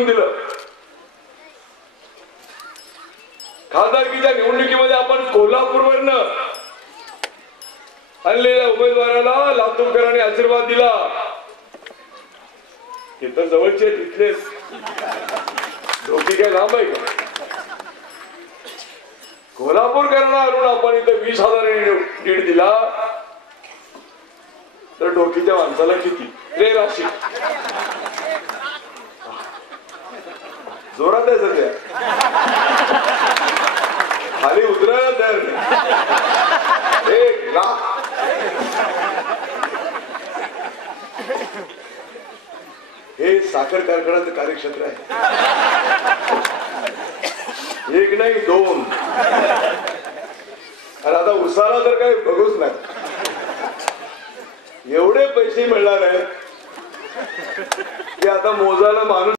निवडून दिलं. खासदारकीच्या निवडणुकीमध्ये आपण कोल्हापूरवरनं आणलेल्या उमेदवाराला लातूरकरांनी आशीर्वाद दिला. तिथं जवळचे तिथलेच धोकी काय लांब आहे का? कोल्हापूरकरांना आणून आपण इथं 20,000 लीड दिला तर डोकीच्या माणसाला किती रे राशी जोरात आहे सध्या, खाली उतरायला तयार नाही. 1 लाख हे साखर कारखान्याचं कार्यक्षेत्र आहे. 1 नाही 2. आणि आता उसाला तर काही बघूच नाही, एवढे पैसे मिळणार आहेत की आता मोजायला माणूस